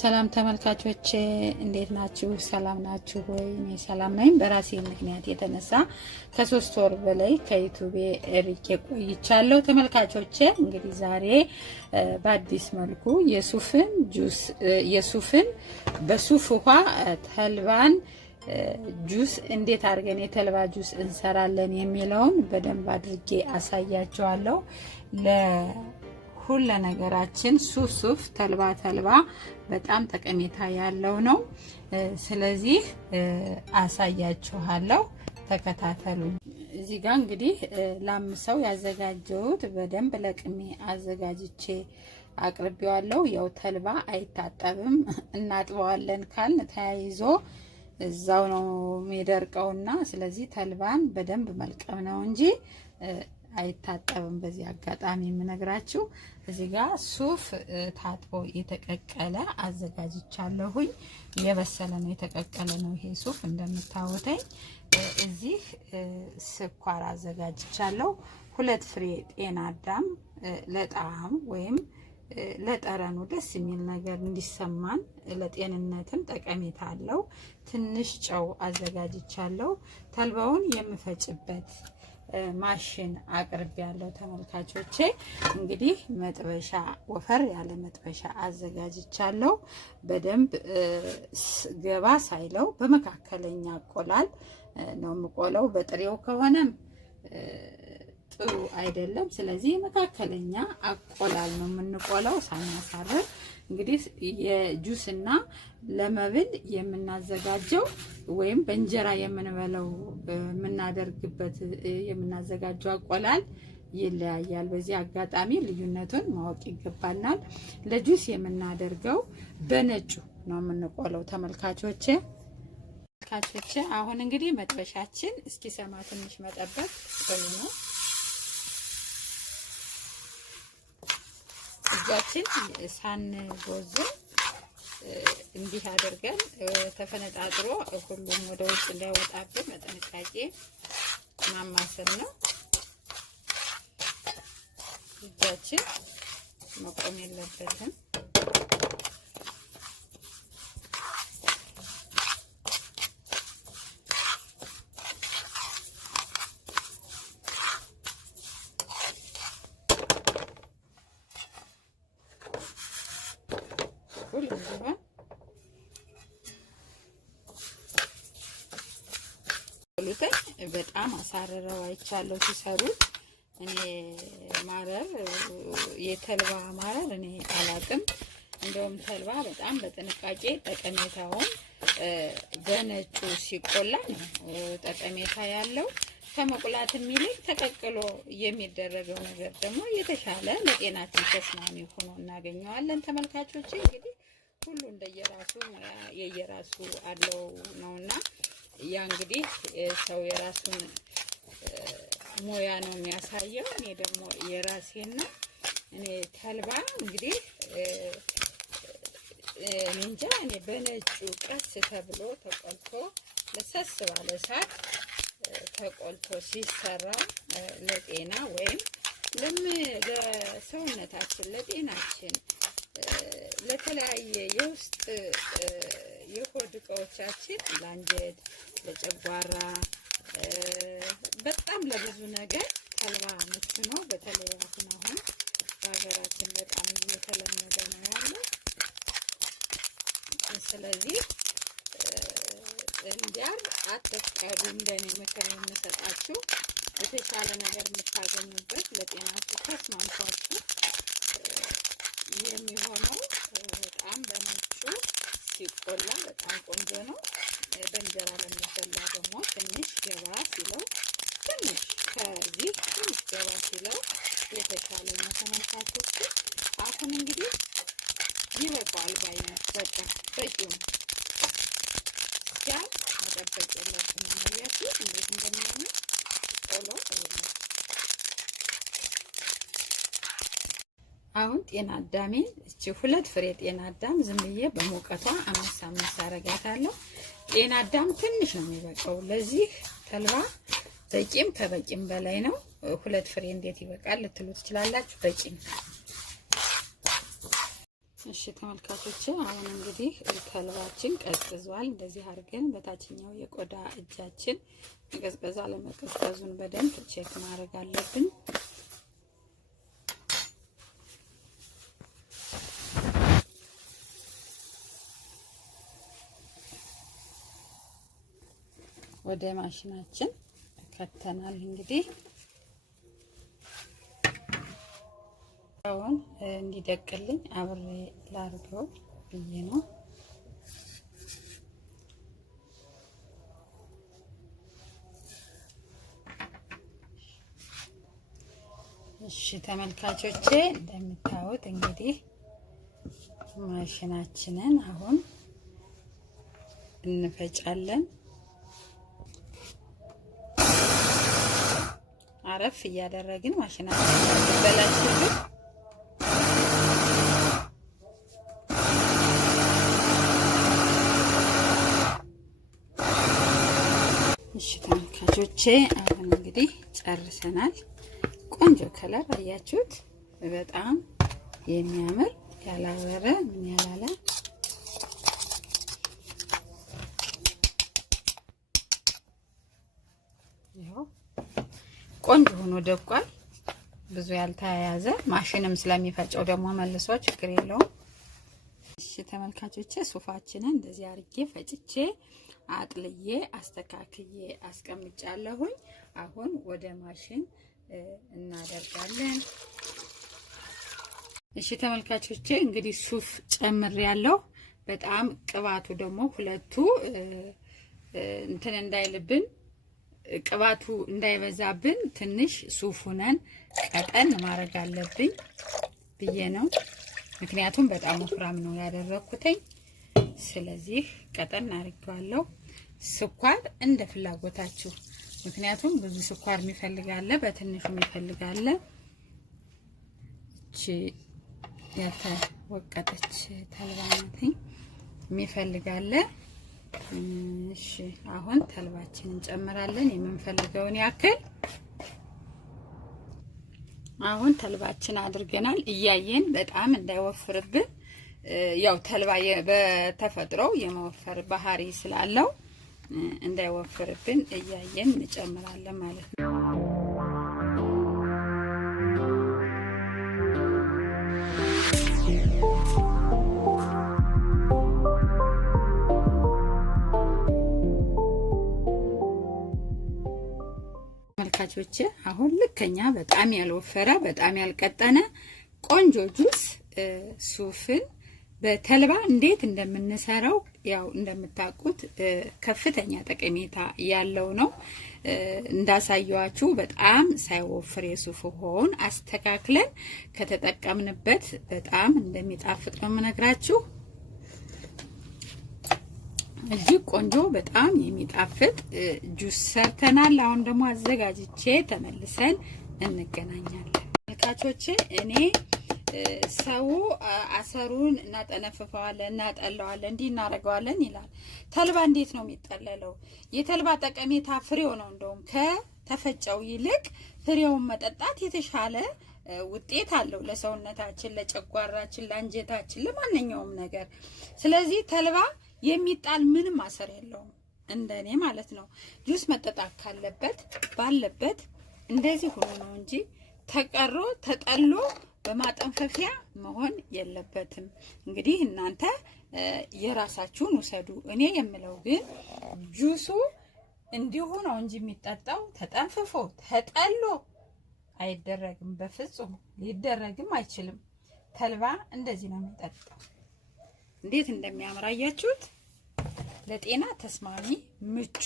ሰላም ተመልካቾች እንዴት ናችሁ? ሰላም ናችሁ ወይ? እኔ ሰላም ነኝ። በራሴ ምክንያት የተነሳ ከ3 ወር በላይ ከዩቲዩብ ርቄ ቆይቻለሁ። ተመልካቾች እንግዲህ ዛሬ በአዲስ መልኩ የሱፍን በሱፍ ውሃ ተልባን ጁስ እንዴት አድርገን የተልባ ጁስ እንሰራለን የሚለውን በደንብ አድርጌ አሳያችኋለሁ። ሁሉ ነገራችን ሱፍ ተልባ በጣም ጠቀሜታ ያለው ነው። ስለዚህ አሳያችኋለሁ፣ ተከታተሉ። እዚህ ጋር እንግዲህ ላምሰው ያዘጋጀሁት በደንብ ለቅሜ አዘጋጅቼ አቅርቤዋለሁ። ያው ተልባ አይታጠብም፣ እናጥበዋለን ካልን ተያይዞ እዛው ነው የሚደርቀውና ስለዚህ ተልባን በደንብ መልቀም ነው እንጂ አይታጠብም። በዚህ አጋጣሚ የምነግራችሁ እዚህ ጋር ሱፍ ታጥቦ የተቀቀለ አዘጋጅቻለሁኝ። የበሰለ ነው፣ የተቀቀለ ነው ይሄ ሱፍ እንደምታዩተኝ። እዚህ ስኳር አዘጋጅቻለሁ። 2 ፍሬ ጤና አዳም ለጣዕም ወይም ለጠረኑ ደስ የሚል ነገር እንዲሰማን ለጤንነትም ጠቀሜታ አለው። ትንሽ ጨው አዘጋጅቻለሁ። ተልባውን የምፈጭበት ማሽን አቅርቤ ያለው ተመልካቾቼ እንግዲህ መጥበሻ ወፈር ያለ መጥበሻ አዘጋጅቻለሁ። በደንብ ገባ ሳይለው በመካከለኛ ቆላል ነው የምቆለው። በጥሬው ከሆነም ጥሩ አይደለም። ስለዚህ መካከለኛ አቆላል ነው የምንቆለው ሳናሳርር። እንግዲህ የጁስና ለመብል የምናዘጋጀው ወይም በእንጀራ የምንበለው የምናደርግበት የምናዘጋጀው አቆላል ይለያያል። በዚህ አጋጣሚ ልዩነቱን ማወቅ ይገባናል። ለጁስ የምናደርገው በነጩ ነው የምንቆለው ተመልካቾቼ። አሁን እንግዲህ መጥበሻችን እስኪሰማ ትንሽ መጠበቅ ጥሩ ነው። እጃችን ሳንጎዝን እንዲህ አድርገን ተፈነጣጥሮ ሁሉም ወደ ውጭ እንዳይወጣብን በጥንቃቄ ማማሰል ነው። እጃችን መቆም የለበትም። በጣም አሳረረው አይቻለሁ ሲሰሩት። እኔ ማረር የተልባ ማረር እኔ አላቅም። እንደውም ተልባ በጣም በጥንቃቄ ጠቀሜታውን በነጩ ሲቆላ ነው ጠቀሜታ ያለው። ከመቁላት የሚልቅ ተቀቅሎ የሚደረገው ነገር ደግሞ የተሻለ ለጤናችን ተስማሚ ሆኖ እናገኘዋለን። ተመልካቾች እንግዲህ ሁሉ እንደየራሱ የየራሱ አለው ነውና ያ እንግዲህ ሰው የራሱን ሙያ ነው የሚያሳየው። እኔ ደግሞ የራሴን ነው። እኔ ተልባ እንግዲህ እንጃ እኔ በነጩ ቀስ ተብሎ ተቆልቶ ለሰስ ባለ እሳት ተቆልቶ ሲሰራ ለጤና ወይም ለሰውነታችን ለጤናችን ለተለያየ የውስጥ የሆድ እቃዎቻችን ለአንጀት፣ ለጨጓራ በጣም ለብዙ ነገር ተልባ ምቹ ነው። በተለይ አሁን በሀገራችን በጣም እየተለመደ ነው ያለው። ስለዚህ እንዲያር አትፍቀዱ። እንደኔ ምክር የምሰጣችሁ የተሻለ ነገር የምታገኙበት ለጤናችሁ ተስማምቷችሁ የሚሆነው በጣም በነጩ ሲቆላ በጣም ቆንጆ ነው። በእንጀራ ለሚበላ ደግሞ ትንሽ ገባ ሲለው ከዚህ ትንሽ ገባ ሲለው የተሻለ ነው ተመልካቾች። አሁን እንግዲህ ይበቃል ባይነት በቃ በቂው ነው። እስኪያ መጠበቅ የለብንም። ያያችሁ እንዴት እንደሚሆን ቆሎ አሁን ጤና አዳሜን እቺ 2 ፍሬ ጤና አዳም ዝም ብዬ በሞቀቷ አምስት አረጋታለሁ። ጤና አዳም ትንሽ ነው የሚበቃው ለዚህ ተልባ። በቂም ከበቂም በላይ ነው። 2 ፍሬ እንዴት ይበቃል ልትሉ ትችላላችሁ። በቂም እሺ ተመልካቾቼ አሁን እንግዲህ ተልባችን ቀዝቅዟል። እንደዚህ አድርገን በታችኛው የቆዳ እጃችን መቀዝቀዝ አለመቀዝቀዙን በደንብ ቼክ ማድረግ አለብን። ወደ ማሽናችን ከተናል። እንግዲህ አሁን እንዲደቅልኝ አብሬ ላርገው ብዬ ነው። እሺ ተመልካቾቼ እንደምታዩት እንግዲህ ማሽናችንን አሁን እንፈጫለን። አረፍ እያደረግን ማሽናችን በላሽልን። እሺ ተመልካቾቼ አሁን እንግዲህ ጨርሰናል። ቆንጆ ከለር አያችሁት? በጣም የሚያምር ያላወረ ምን ያላለ ይኸው ቆንጆ ሆኖ ደቋል። ብዙ ያልተያያዘ ማሽንም ስለሚፈጨው ደግሞ መልሶ ችግር የለውም። እሺ ተመልካቾቼ ሱፋችንን እንደዚህ አርጌ ፈጭቼ አጥልዬ አስተካክዬ አስቀምጫለሁኝ። አሁን ወደ ማሽን እናደርጋለን። እሺ ተመልካቾቼ እንግዲህ ሱፍ ጨምሬያለሁ። በጣም ቅባቱ ደግሞ ሁለቱ እንትን እንዳይልብን ቅባቱ እንዳይበዛብን ትንሽ ሱፉነን ቀጠን ማድረግ አለብኝ ብዬ ነው። ምክንያቱም በጣም ወፍራም ነው ያደረኩትኝ። ስለዚህ ቀጠን አድርጌዋለሁ። ስኳር እንደ ፍላጎታችሁ፣ ምክንያቱም ብዙ ስኳር የሚፈልጋለ፣ በትንሹ የሚፈልጋለ። እቺ የተወቀጠች ተልባ ናት የሚፈልጋለ። እሺ አሁን ተልባችንን እንጨምራለን የምንፈልገውን ያክል። አሁን ተልባችን አድርገናል። እያየን በጣም እንዳይወፍርብን፣ ያው ተልባ በተፈጥሮ የመወፈር ባህሪ ስላለው እንዳይወፍርብን እያየን እንጨምራለን ማለት ነው። ተመልካቾቼ አሁን ልከኛ በጣም ያልወፈረ በጣም ያልቀጠነ ቆንጆ ጁስ ሱፍን በተልባ እንዴት እንደምንሰራው ያው እንደምታውቁት ከፍተኛ ጠቀሜታ ያለው ነው። እንዳሳየዋችሁ በጣም ሳይወፍር የሱፍ ሆን አስተካክለን ከተጠቀምንበት በጣም እንደሚጣፍጥ ነው የምነግራችሁ። እጅግ ቆንጆ በጣም የሚጣፍጥ ጁስ ሰርተናል። አሁን ደግሞ አዘጋጅቼ ተመልሰን እንገናኛለን። ተመልካቾቼ እኔ ሰው አሰሩን እናጠነፍፈዋለን እናጠለዋለን እንዲህ እናደርገዋለን ይላል። ተልባ እንዴት ነው የሚጠለለው? የተልባ ጠቀሜታ ፍሬው ነው። እንደውም ከተፈጨው ይልቅ ፍሬውን መጠጣት የተሻለ ውጤት አለው ለሰውነታችን፣ ለጨጓራችን፣ ለአንጀታችን፣ ለማንኛውም ነገር። ስለዚህ ተልባ የሚጣል ምንም አሰር የለውም እንደኔ ማለት ነው። ጁስ መጠጣት ካለበት ባለበት እንደዚህ ሆኖ ነው እንጂ ተቀሮ ተጠሎ በማጠንፈፊያ መሆን የለበትም። እንግዲህ እናንተ የራሳችሁን ውሰዱ። እኔ የምለው ግን ጁሱ እንዲሁ ነው እንጂ የሚጠጣው ተጠንፍፎ ተጠሎ አይደረግም። በፍጹም ሊደረግም አይችልም። ተልባ እንደዚህ ነው የሚጠጣው። እንዴት እንደሚያምር አያችሁት? ለጤና ተስማሚ ምቹ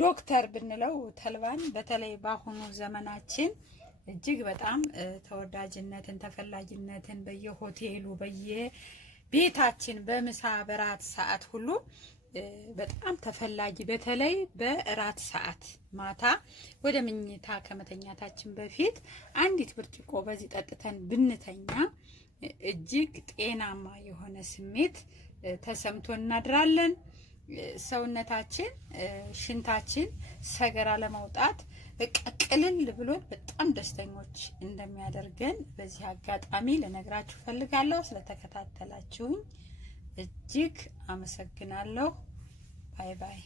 ዶክተር ብንለው ተልባን በተለይ በአሁኑ ዘመናችን እጅግ በጣም ተወዳጅነትን ተፈላጊነትን በየሆቴሉ በየቤታችን በምሳ በራት ሰዓት ሁሉ በጣም ተፈላጊ፣ በተለይ በእራት ሰዓት ማታ ወደ መኝታ ከመተኛታችን በፊት አንዲት ብርጭቆ በዚህ ጠጥተን ብንተኛ እጅግ ጤናማ የሆነ ስሜት ተሰምቶ እናድራለን። ሰውነታችን ሽንታችን ሰገራ ለመውጣት በቃ ቅልል ብሎን በጣም ደስተኞች እንደሚያደርገን በዚህ አጋጣሚ ልነግራችሁ ፈልጋለሁ። ስለተከታተላችሁኝ እጅግ አመሰግናለሁ። ባይ ባይ።